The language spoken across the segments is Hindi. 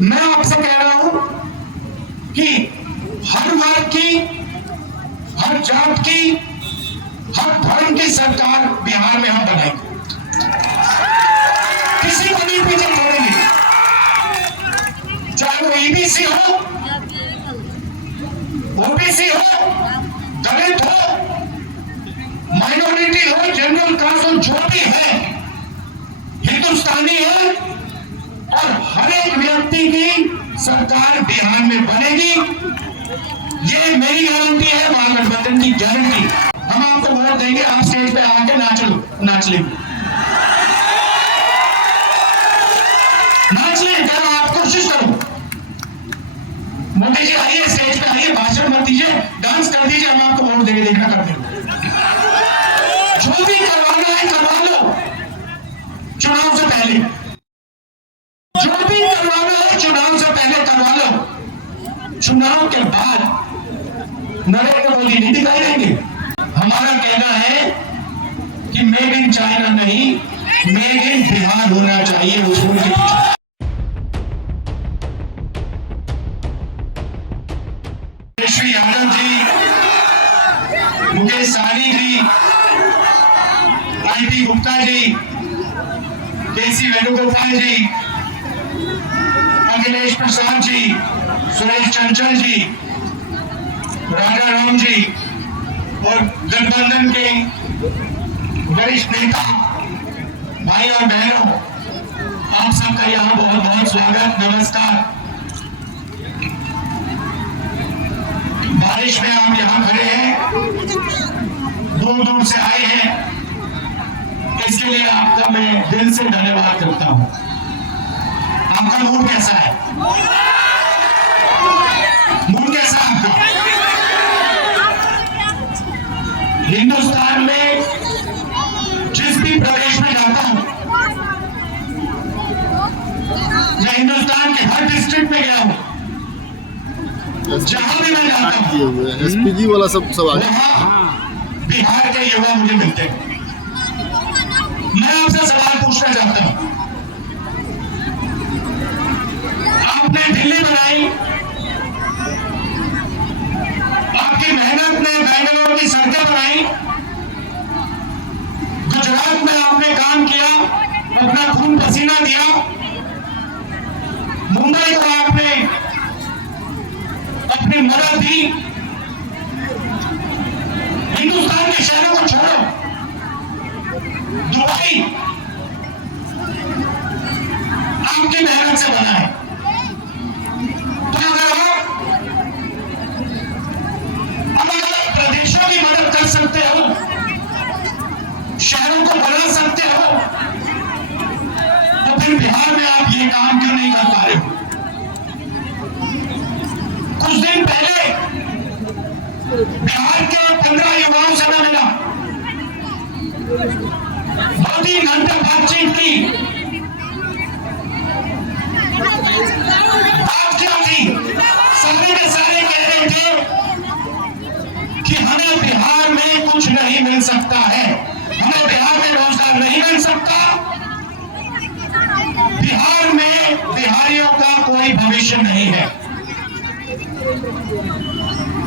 मैं आपसे कह रहा हूं कि हर वर्ग की, हर जात की, हर धर्म की सरकार बिहार में हम बनाएंगे, किसी को नहीं पीछे छोड़ेंगे, चाहे वो ईबीसी हो, ओबीसी हो, दलित हो, माइनॉरिटी हो, जनरल कास्ट हो, जो भी है हिंदुस्तानी है, और हर एक व्यक्ति की सरकार बिहार में बनेगी। ये मेरी गारंटी है, महागठबंधन की गारंटी। हम आपको वोट देंगे, आप स्टेज पे आके नाच ले करो, आप कोशिश करो। मोदी जी आइए, स्टेज पे आइए, भाषण मत दीजिए, डांस कर दीजिए, हम आपको वोट देंगे, देखना करते हैं। जो भी करवाना है करवा लो चुनाव से पहले, जो भी करवाना है चुनाव से पहले करवा लो, चुनाव के बाद नरेंद्र मोदी नहीं दिखाई देंगे। हमारा कहना है कि मेड इन चाइना नहीं, मेड इन बिहार होना चाहिए। उसूल के पीछे श्री यादव जी, मुकेश सहनी जी, आईपी गुप्ता जी, केसी वेणुगोपाल जी, अखिलेश प्रसाद जी, सुरेश चंचल जी, राजा राम जी और गठबंधन के वरिष्ठ नेता भाई और बहनों, आप सबका यहाँ बहुत बहुत स्वागत, नमस्कार। बारिश में आप यहाँ खड़े हैं, दूर दूर से आए हैं, इसके लिए आपका मैं दिल से धन्यवाद करता हूं। आपका मूड कैसा है? मूड कैसा है आपका? हिंदुस्तान में जिस भी प्रदेश में जाता हूं, मैं हिंदुस्तान के हर डिस्ट्रिक्ट में गया हूं, जहां भी मैं जाता हूं, एसपीजी वाला सब वहां बिहार के युवा मुझे मिलते हैं। मैं आपसे सवाल पूछना चाहता हूं, आपने दिल्ली बनाई, आपकी मेहनत ने बेंगलोर की सड़कें बनाई, गुजरात में आपने काम किया, अपना खून पसीना दिया, मुंबई को आपने अपनी मदद दी। हिंदुस्तान के शहरों को छोड़ो, दुबई आपकी मेहनत से बना है। तो अगर आप अलग अलग प्रदेशों की मदद कर सकते हो, शहरों को बना सकते हो, तो फिर बिहार में आप ये काम क्यों नहीं कर पा रहे हो? कुछ दिन पहले बिहार के 15 युवाओं से मैं मिला, 2-3 घंटे बातचीत की। बात क्या थी? सारे के सारे कह रहे थे कि हमें बिहार में कुछ नहीं मिल सकता है, हमें बिहार में रोजगार नहीं मिल सकता, बिहार में बिहारियों का कोई भविष्य नहीं है।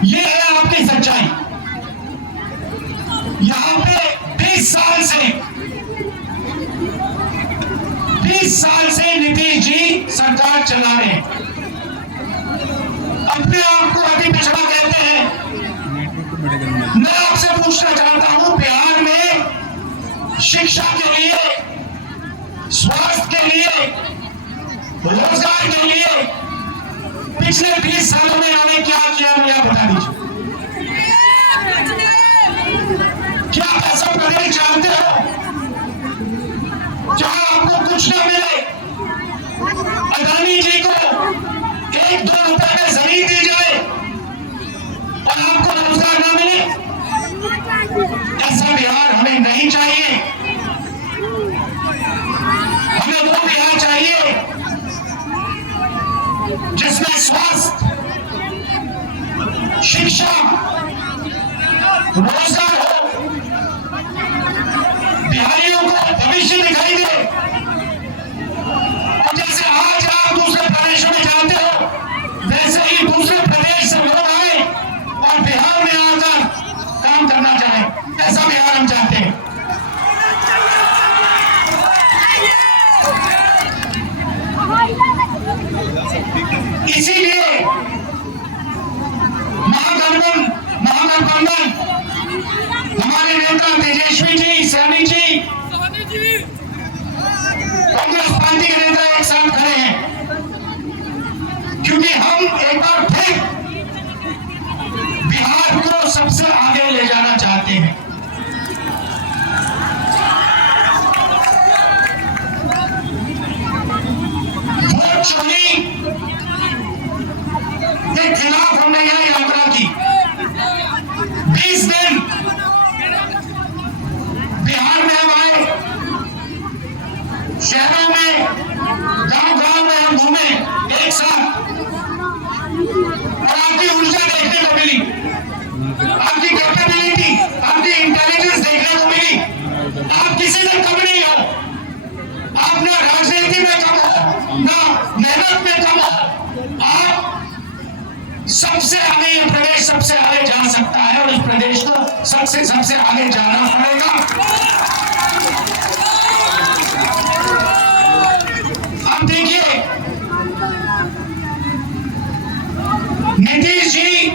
ये है आपकी सच्चाई। यहां पे 20 साल से नीतीश जी सरकार चला रहे हैं, अपने आप को अति पिछड़ा कहते हैं। मैं आपसे पूछना चाहता हूं, बिहार में शिक्षा के लिए, स्वास्थ्य के लिए, रोजगार के लिए पिछले 20 सालों में आपने क्या किया, मुझे बता दीजिए। क्या ऐसा प्रदेश जानते हो जहां आपको कुछ न मिले? अदानी जी को 1-2 रुपए में जमीन दी जाए और आपको रोजगार न मिले? ऐसा बिहार हमें नहीं चाहिए। हमें वो बिहार चाहिए जिसमें स्वास्थ्य, शिक्षा, रोजगार हो, बिहारियों को भविष्य दिखाई दे। और जैसे आज आप दूसरे प्रदेशों में इसीलिए महागठबंधन हमारे नेता तेजस्वी जी, सैनी जी, कांग्रेस पार्टी के नेता एक साथ खड़े हैं, क्योंकि हम एक बार फिर बिहार को सबसे आगे ले जाना चाहते हैं। वोट चोरी के खिलाफ हमने यह यात्रा की। 20 दिन बिहार में हम आए, शहरों में, गांव-गांव में हम घूमे एक साथ, और आपकी ऊर्जा देखने को मिली, आपकी कैपेबिलिटी, आपकी इंटेलिजेंस देखने को मिली। आप किसी से कम नहीं हो, आप ना राजनीति में कम हो, ना मेहनत में कम हो। आप सबसे आगे, ये प्रदेश सबसे आगे जा सकता है, और इस प्रदेश को सबसे आगे जाना पड़ेगा। अब देखिए, नीतीश जी,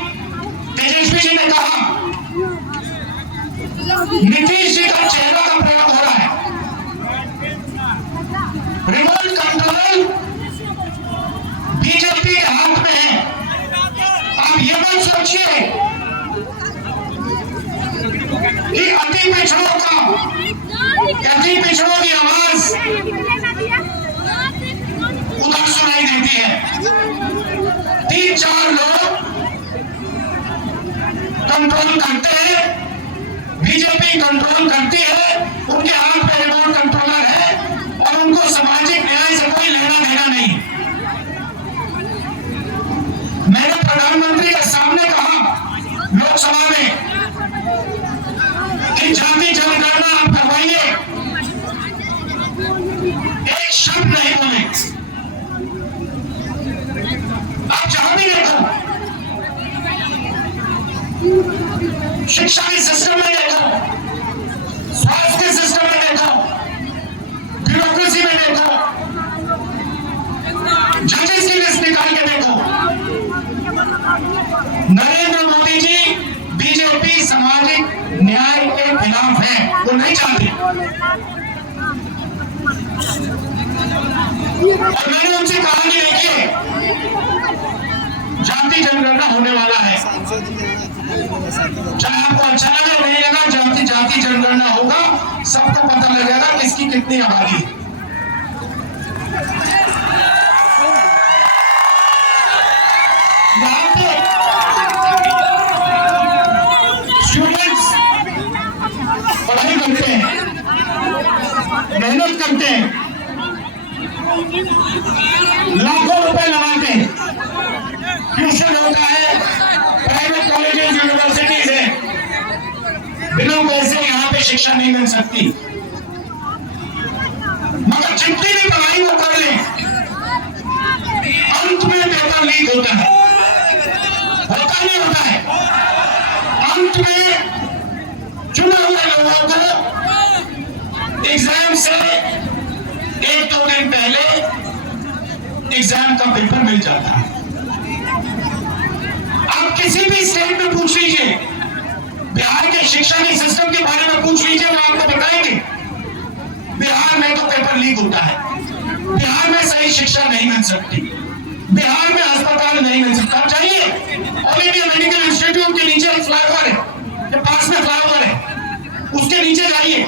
तेजस्वी जी ने कहा, नीतीश जी का चेहरा का प्रयोग हो रहा है। रिमोट कंट्रोल बीजेपी के हाथ में है। आप ये मत सोचिए कि अति पिछड़ों की आवाज उधर सुनाई देती है। 3-4 लोग कंट्रोल करते हैं, बीजेपी कंट्रोल करती है, उनके हाथ में रिमोट कंट्रोलर है, और उनको सामाजिक न्याय से कोई लेना देना नहीं। मैंने प्रधानमंत्री के सामने कहा लोकसभा में कि जाति जनगणना आप करवाइए, एक शब्द नहीं बोले। आप जहां भी देखो, शिक्षा के सिस्टम में देखो, स्वास्थ्य के सिस्टम में देखो, ब्यूरोक्रेसी में देखो, जजेस की लिस्ट निकाल के देखो, नरेंद्र मोदी जी बीजेपी सामाजिक न्याय के खिलाफ है, वो नहीं चाहते। और मैंने उनसे कहा कि देखिए, जाति जनगणना होने वाला है, चाहे आपको अच्छा लगे नहीं लगा, जाति जनगणना होगा, सबको पता लगेगा किसकी कितनी आबादी है। यहाँ पे स्टूडेंट्स पढ़ाई करते हैं, मेहनत करते हैं, लाखों रुपए लगाते हैं, ट्यूशन होता है, प्राइवेट कॉलेजेस, यूनिवर्सिटीज है, बिना पैसे यहाँ पे शिक्षा नहीं मिल सकती। मगर जितनी भी पढ़ाई वो कर ले, अंत में पेपर लीक होता है, होता नहीं होता है। अंत में चुने हुए लोगों को एग्जाम से 1-2 दिन पहले एग्जाम का पेपर मिल जाता है। आप किसी भी स्टेट में पूछ लीजिए, बिहार के शिक्षा के सिस्टम के बारे में पूछ लीजिए, मैं आपको बताएंगे बिहार में तो पेपर लीक होता है, बिहार में सही शिक्षा नहीं मिल सकती, बिहार में अस्पताल नहीं मिल सकता। चाहिए ऑल इंडिया मेडिकल इंस्टीट्यूट के नीचे एक फ्लाईओवर है, के पास में फ्लाईओवर है, उसके नीचे जाइए,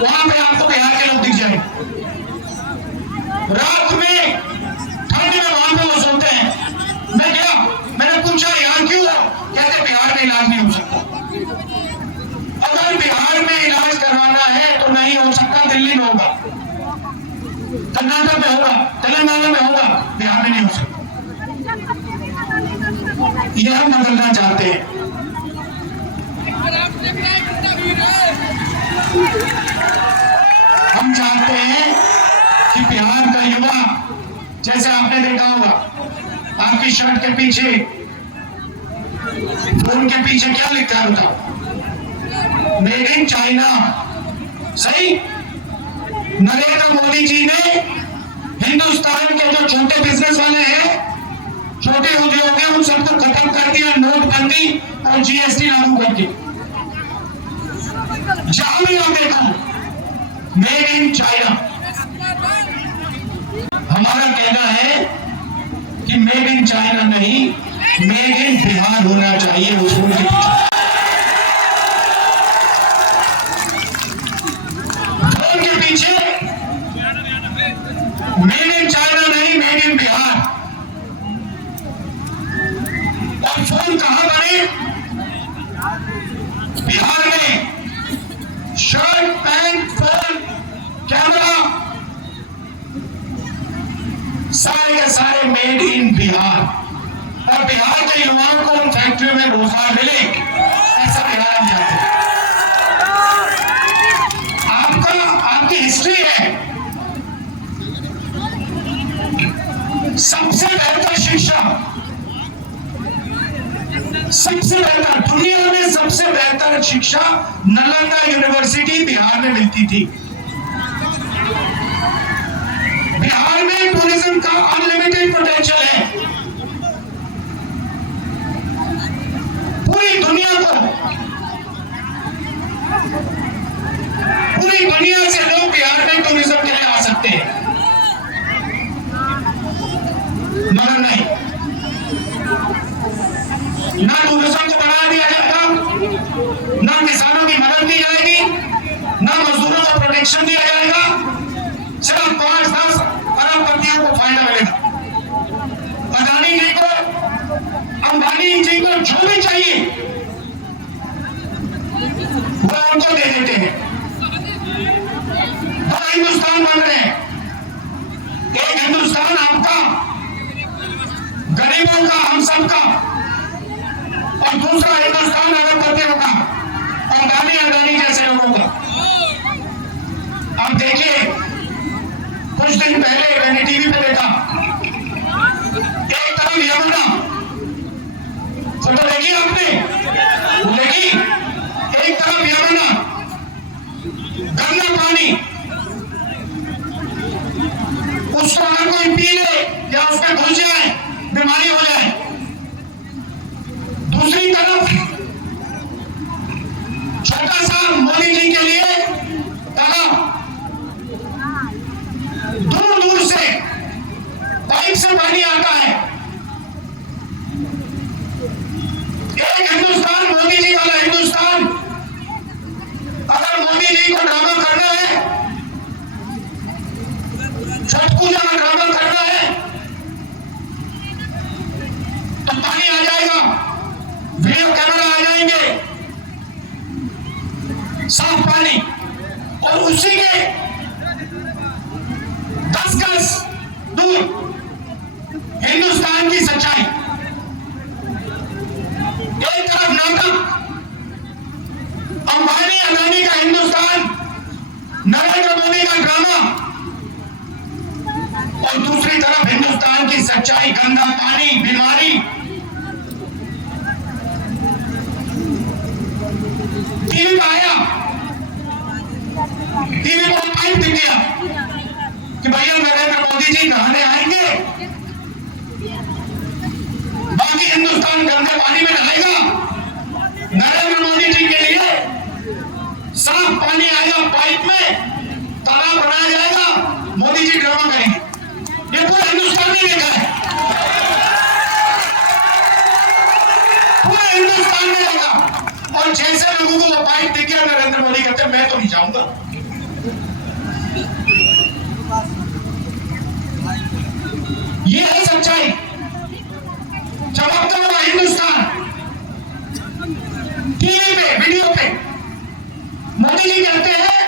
वहां पे आपको बिहार के लोग दिख जाएंगे। रात में ठंड में वहां पे वो सोते हैं। मैं गया, मैंने पूछा यहाँ क्यों हो, कहते बिहार में इलाज नहीं हो सकता। अगर बिहार में इलाज करवाना है तो नहीं हो सकता, दिल्ली में होगा, कर्नाटक में होगा, तेलंगाना में होगा, बिहार में नहीं हो सकता। यह हम बदलना चाहते हैं। हम चाहते हैं कि बिहार का युवा, जैसे आपने देखा होगा आपकी शर्ट के पीछे, फोन के पीछे क्या लिखा होता, मेड इन चाइना। सही, नरेंद्र मोदी जी ने हिंदुस्तान के जो छोटे बिजनेस वाले हैं छोटे उद्योग हैं उन सबको खत्म कर दिया, नोटबंदी और जीएसटी लागू करके। जहां भी आप देखो मेड इन चाइना। हमारा कहना है कि मेड इन चाइना नहीं, मेड इन बिहार होना चाहिए उस के पीछे। ड्रोन के पीछे मेड इन चाइना नहीं, मेड इन बिहार। और फोन कहां बने? बिहार में। शर्ट, पैंट, फोन, कैमरा सारे के सारे मेड इन बिहार। और बिहार के युवाओं को उन फैक्ट्रियों में रोजगार मिले, ऐसा बिहार हम चाहते हैं। आपकी हिस्ट्री है। सबसे बेहतर शिक्षा, सबसे बेहतर दुनिया में सबसे बेहतर शिक्षा नालंदा यूनिवर्सिटी बिहार में मिलती थी। बिहार में टूरिज्म का अनलिमिटेड पोटेंशियल है। पूरी दुनिया से लोग बिहार में टूरिज्म के लिए आ सकते हैं, मगर नहीं, ना टूरिज्म को बढ़ा दिया जाएगा, ना किसानों की मदद दी जाएगी, ना मजदूरों को प्रोटेक्शन दिया जाएगा। सिर्फ 5-10 अरबपतियों को फायदा मिलेगा। अदानी जी को, अंबानी जी को जो भी चाहिए वो उनको दे देते हैं। बड़ा हिंदुस्तान बन रहे हैं। एक हिंदुस्तान आपका, गरीबों का, हम सबका, और दूसरा हिंदुस्तान अरबपतियों का और अदानी जैसे लोगों का। अब देखिए, कुछ दिन पहले मैंने टीवी पे देखा, एक तरफ यमुना, फोटो देखी आपने? देखी? एक तरफ यमुना, गंदा पानी, उसको अगर कोई पी ले या उसमें घुस जाए बीमारी हो जाए। दूसरी तरफ छोटा सा मोदी जी के लिए तालाब, दूर दूर से पाइप से पानी आता है। एक हिंदुस्तान, मोदी जी वाला हिंदुस्तान। अगर मोदी जी को ड्रामा करना है, छठ पूजा का ड्रामा करना है, तो पानी आ जाएगा, वीडियो कैमरा आ जाएंगे, साफ पानी, और उसी के 10 गज दूर हिंदुस्तान की सच्चाई। एक तरफ नाटक, अंबानी अदानी का हिंदुस्तान, नरेंद्र मोदी का ड्रामा, और दूसरी तरफ हिंदुस्तान की सच्चाई, गंदा पानी, बीमारी। टीवी पे आया, टीवी पर पाइप दिख गया कि भैया नरेंद्र मोदी जी नहाने आएंगे, बाकी हिंदुस्तान गंदे पानी में नहाएगा। नरेंद्र मोदी जी के लिए साफ पानी आएगा, पाइप में तालाब बनाया जाएगा, मोदी जी ड्रामा करेंगे। ये पूरा हिंदुस्तान ने देखा है, पूरा हिंदुस्तान ने देखा। और जैसे लोगों को वो पाइप दिख गया, नरेंद्र मोदी कहते मैं तो नहीं जाऊंगा। ये है सच्चाई, चमकता हुआ हिंदुस्तान। टीवी पे, वीडियो पे मोदी जी कहते हैं,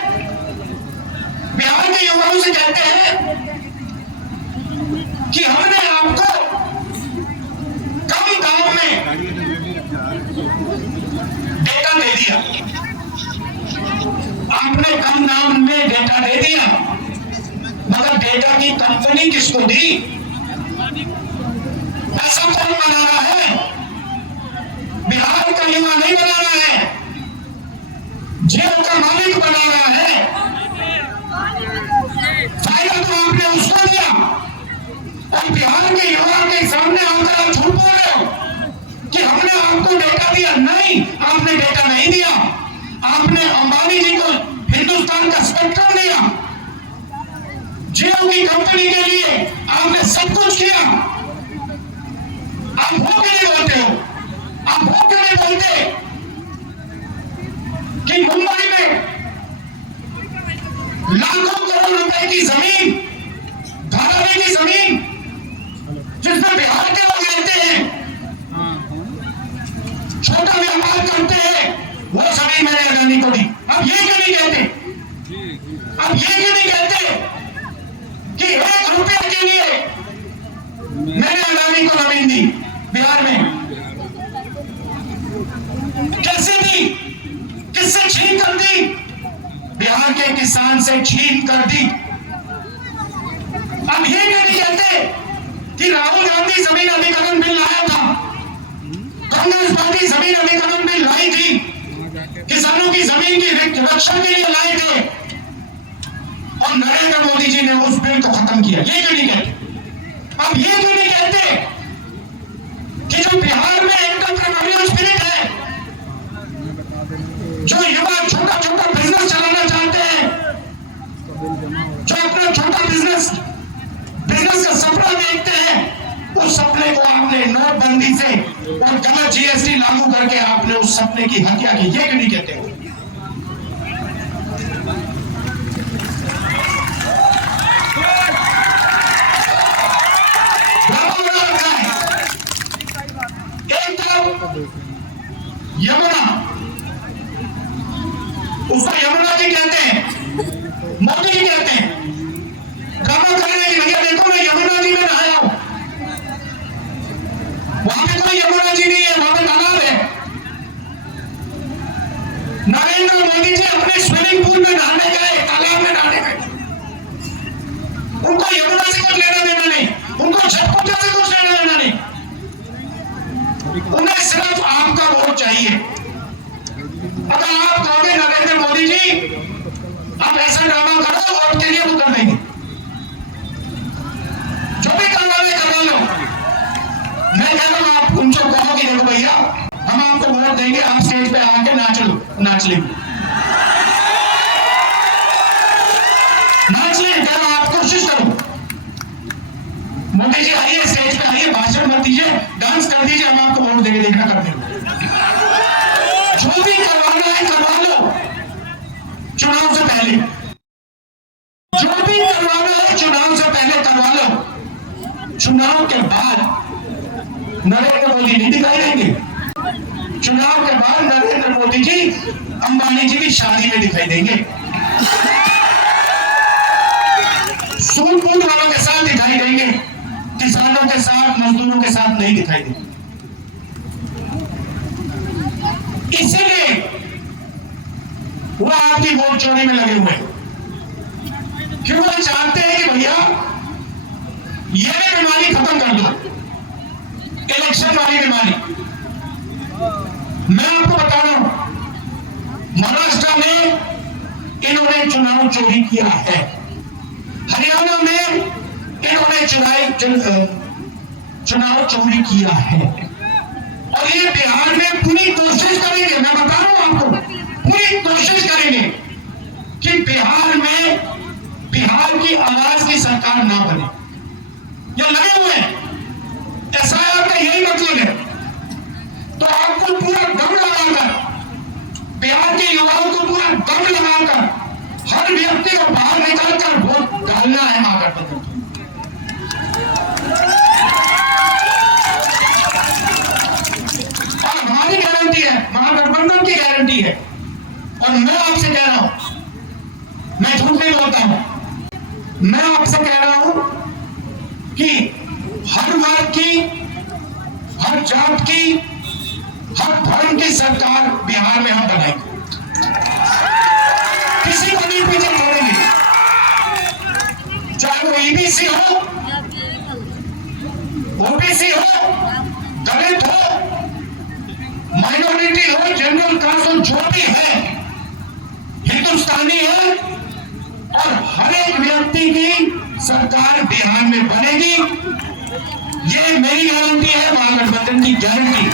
बिहार के युवाओं से कहते हैं कि हमने आपको कम दाम में डेटा दे दिया। आपने कम दाम में डेटा दे दिया, मगर डेटा की कंपनी किसको दी? ऐसा कौन बना रहा है? बिहार का युवा नहीं बना रहा है, जेल का मालिक बना रहा है। फायदा तो आपने उसको दिया, और बिहार के युवा के सामने आकर नहीं, आपने डेटा नहीं दिया, आपने अंबानी जी को हिंदुस्तान का स्पेक्ट्रम दिया, जियो की कंपनी के लिए आपने सब कुछ किया। आप वो क्यों नहीं बोलते हो? आप वो क्यों नहीं बोलते कि मुंबई में लाखों करोड़ रुपए की जमीन, धारावी की जमीन, जिसमें बिहार के लोग रहते हैं, छोटा व्यापार करते हैं, वो जमीन मैंने अडानी को दी। अब ये क्यों नहीं कहते? अब ये क्यों नहीं कहते कि 1 रुपए के लिए मैंने अडानी को जमीन दी बिहार में? कैसे दी? किससे छीन कर दी? बिहार के किसान से छीन कर दी। अब ये क्यों नहीं कहते कि राहुल गांधी जमीन अधिग्रहण बिल लाया था, कांग्रेस पार्टी जमीन अधिग्रहण बिल लाई थी, किसानों की जमीन की रक्षा के लिए लाए थे, और नरेंद्र मोदी जी ने उस बिल को खत्म किया? ये क्यों नहीं कहते? अब ये क्यों नहीं कहते कि जो बिहार में एंटरप्रेन्योरियल स्पिरिट है, जो युवा छोटा छोटा बिजनेस चलाना चाहते हैं, जो अपना छोटा बिजनेस का सपना देखते हैं, उस सपने को आपने नोटबंदी से और गलत जीएसटी लागू करके आपने उस सपने की हत्या की? ये क्यों नहीं कहते हो? एक तरफ यमुना, उसको यमुना जी कहते हैं, मोदी जी कहते हैं, ड्रामा कर रहे हैं कि भैया देखो मैं यमुना जी में नहाया हूं। वहां पे कोई यमुना जी नहीं है, वहां पे तालाब है। नरेंद्र मोदी जी अपने स्विमिंग पूल में नहाने गए, तालाब में नहाने गए। उनको यमुना से कुछ लेना देना नहीं, उनको छठ पूजा से कुछ लेना देना नहीं, उन्हें सिर्फ आपका वोट चाहिए। अगर आप कहोगे नरेंद्र मोदी जी आप ऐसा ड्रामा करो, वोट के लिए वो कर देंगे, जो भी करवा लो। मैं कह रहा हूं आप उनको कहो कि देखो भैया हम आपको वोट देंगे, आप स्टेज पे आके नाच ले, नाच ले, करो, आप कोशिश करो। मोदी जी आइए, स्टेज पे आइए, भाषण मत दीजिए, डांस कर दीजिए, हम आपको वोट देंगे, देखना कर देंगे। जो भी करवाना है करवा लो चुनाव से पहले, जो भी करवाना है चुनाव से पहले करवा लो। चुनाव के बाद नरेंद्र मोदी नहीं दिखाई देंगे, चुनाव के बाद नरेंद्र मोदी जी अंबानी जी की शादी में दिखाई देंगे, सूट बूट वालों के साथ दिखाई देंगे, किसानों के साथ, मजदूरों के साथ नहीं दिखाई देंगे। इसीलिए वो आपकी वोट चोरी में लगे हुए हैं, क्यों? वो चाहते हैं कि भैया ये बीमारी खत्म कर दो, इलेक्शन वाली बीमारी। मैं आपको बता रहा हूं, महाराष्ट्र में इन्होंने चुनाव चोरी किया है, हरियाणा में इन्होंने चुनाव चोरी किया है, और ये बिहार में पूरी कोशिश करेंगे, मैं बता रहा हूं आपको, पूरी कोशिश करेंगे कि बिहार में बिहार की आवाज की सरकार ना बने। ये लगे हुए हैं, एसआईआर का यही मतलब है। तो आपको पूरा दम लगाकर, बिहार के युवाओं को पूरा दम लगाकर हर व्यक्ति को बाहर निकालकर वोट डालना है महागठबंधन। और हमारी गारंटी है, महागठबंधन की गारंटी है, और मैं आपसे कह रहा हूं, मैं झूठ नहीं बोलता हूं, मैं आपसे कह रहा हूं कि हर वर्ग की, हर जात की, हर धर्म की सरकार बिहार में हम बनाएंगे, किसी को नहीं पीछे छोड़ेंगे, चाहे वो ईबीसी हो, ओबीसी हो, दलित हो, माइनॉरिटी हो, जनरल कास्ट हो, जो भी है, हिंदुस्तानी है, और हर एक व्यक्ति की सरकार बिहार में बनेगी। ये मेरी गारंटी है, महागठबंधन की गारंटी।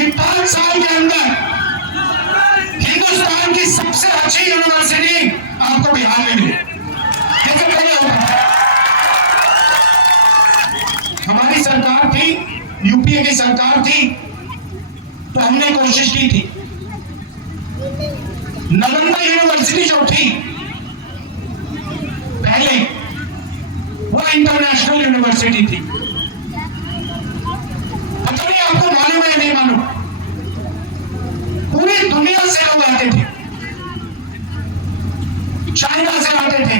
कि 5 साल के अंदर हिंदुस्तान की सबसे अच्छी यूनिवर्सिटी आपको बिहार में मिली। ऐसा पहले होता था। हमारी सरकार थी, यूपीए की सरकार थी, तो हमने कोशिश की थी। नालंदा यूनिवर्सिटी जो थी पहले, वो इंटरनेशनल यूनिवर्सिटी थी। पता नहीं आपको मालूम है नहीं मालूम, पूरी दुनिया से लोग आते थे। चाइना से आते थे,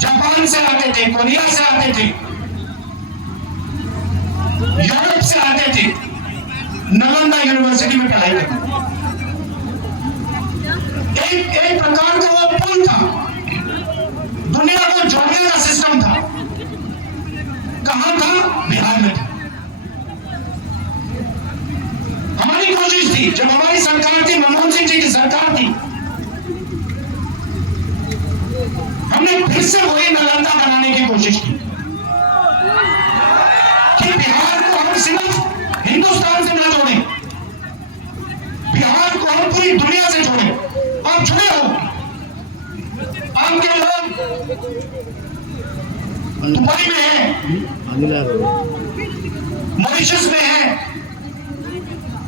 जापान से आते थे, कोरिया से आते थे, यूरोप से आते थे नालंदा यूनिवर्सिटी में पढ़ाई करने। एक प्रकार का वो पुल था, दुनिया को जोड़ने का सिस्टम था। कहां था? बिहार में था। हमारी कोशिश थी, जब हमारी सरकार थी, मनमोहन सिंह जी की सरकार थी, हमने फिर से वही नालंदा बनाने की कोशिश की कि बिहार को हम सिर्फ हिंदुस्तान से ना जोड़ें, बिहार को हम पूरी दुनिया से जोड़ें। आप जुड़े हो, आपके लोग दुबई में है, मॉरिशस में है,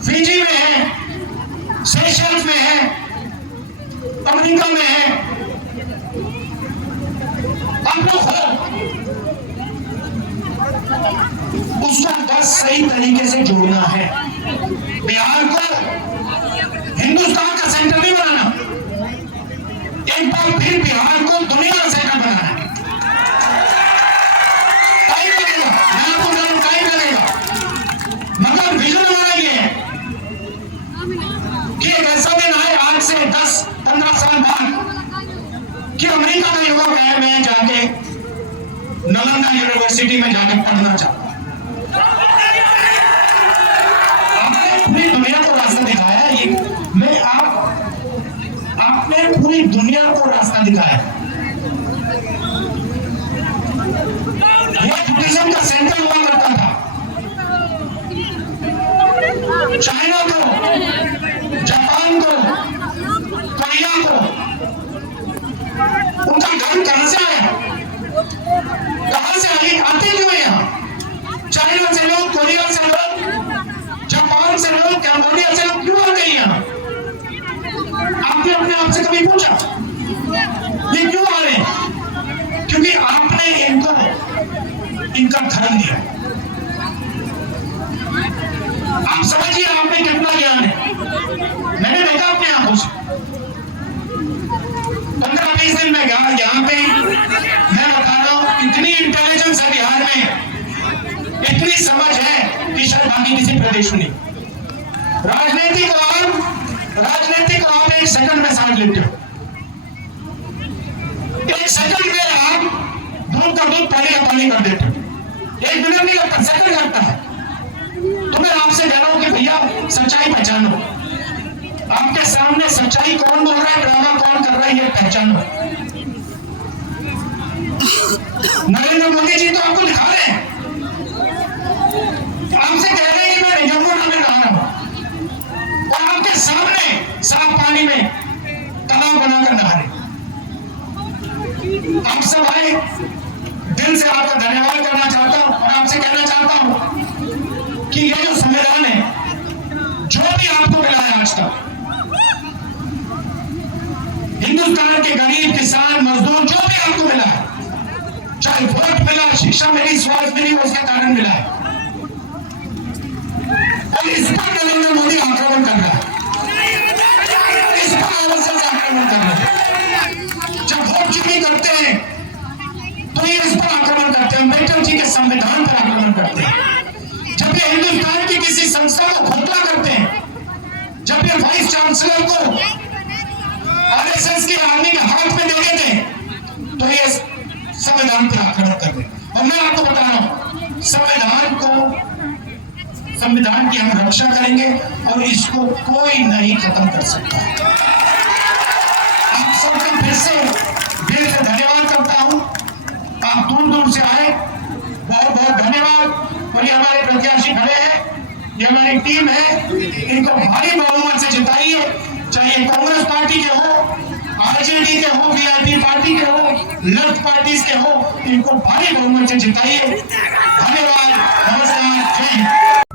फिजी में है, सेशल्स में है, अमेरिका में है। आप लोग हो, उसको बस सही तरीके से जोड़ना है। बिहार को हिंदुस्तान का सेंटर नहीं बनाना, एक बार फिर बिहार को दुनिया का सेंटर बनाना है। टाइम लगेगा, मैं आपको बता रहा हूं, टाइम लगेगा, मगर विजन हमारा ये है कि एक ऐसा दिन आए आज से 10-15 साल बाद कि अमेरिका का युवक है, मैं जाके नालंदा यूनिवर्सिटी में जाके पढ़ना चाहता हूं। आपने पूरी दुनिया को रास्ता दिखाया, ये मैं आपने पूरी दुनिया को रास्ता दिखाया। ये बुद्धिज्म का सेंटर हुआ करता था। चाइना को, जापान को, कोरिया को, उनका धर्म कहां से आया? कहां से आते क्यों यहाँ? चाइना से लोग, कोरिया से लोग, जापान से लोग, कैम्बोडिया से लोग क्यों आ गए यहाँ? आपने अपने आप से कभी पूछा ये क्यों आ रहे? क्योंकि आपने इनका धर्म दिया। आप समझिए आप में कितना ज्ञान है। मैंने देखा अपने आंखों से, 15-20 दिन में गया यहाँ पे, मैं बता रहा हूँ इतनी इंटेलिजेंस है बिहार में, इतनी समझ है कि शायद बाकी किसी प्रदेश में नहीं। राजनीति को आप 1 सेकंड में समझ लेते हो। 1 सेकंड में आप दूध का दूध, पानी का पानी कर देते हो। 1 मिनट नहीं लगता, सेकंड लगता है। तो मैं आपसे कह रहा हूं कि भैया सच्चाई पहचानो। आपके सामने सच्चाई कौन बोल रहा है, ड्रामा कौन कर रहा है, ये पहचानो। नरेंद्र मोदी जी तो आपको दिखा रहे हैं, आपसे कह रहे हैं कि मैं यमुना में नहा रहा हूं, और आपके सामने साफ पानी में तालाब बनाकर नहा रहे। आप सब आए, दिल से आपका धन्यवाद करना चाहता हूं और आपसे कहना चाहता हूं कि ये जो संविधान है, जो भी आपको मिला है आज तक, हिंदुस्तान के गरीब, किसान, मजदूर, जो भी आपको मिला है, चाहे वोट मिला, शिक्षा मिली, स्वास्थ्य मिली, उसके कारण मिला है, और इस पर नरेंद्र मोदी आक्रमण कर रहा है, इस पर आरएसएस आक्रमण कर रहा है। जब वोट चोरी करते हैं तो ये इस पर आक्रमण करते हैं, अम्बेडकर जी के संविधान पर आक्रमण करते हैं। जब ये हिंदुस्तान की किसी संस्था को खोखला करते हैं, जब ये वाइस चांसलर को आरएसएस की आर्मी के हाथ में दे देते हैं, तो ये संविधान पर आक्रमण करते हैं। और मैं आपको बता रहा हूं, संविधान की हम रक्षा करेंगे और इसको कोई नहीं खत्म कर सकता। आप सबका फिर से दिल से धन्यवाद करता हूं। आप दूर दूर से आए, बहुत बहुत धन्यवाद। और ये हमारे प्रत्याशी खड़े हैं, ये हमारी टीम है, इनको भारी बहुमत से जिताइए, चाहे कांग्रेस पार्टी के हो, आरजेडी के हो, वीआईपी पार्टी के हो, लेफ्ट पार्टीज के हो, इनको भारी बहुमत से जिताइए। धन्यवाद, नमस्कार, जय हिंद।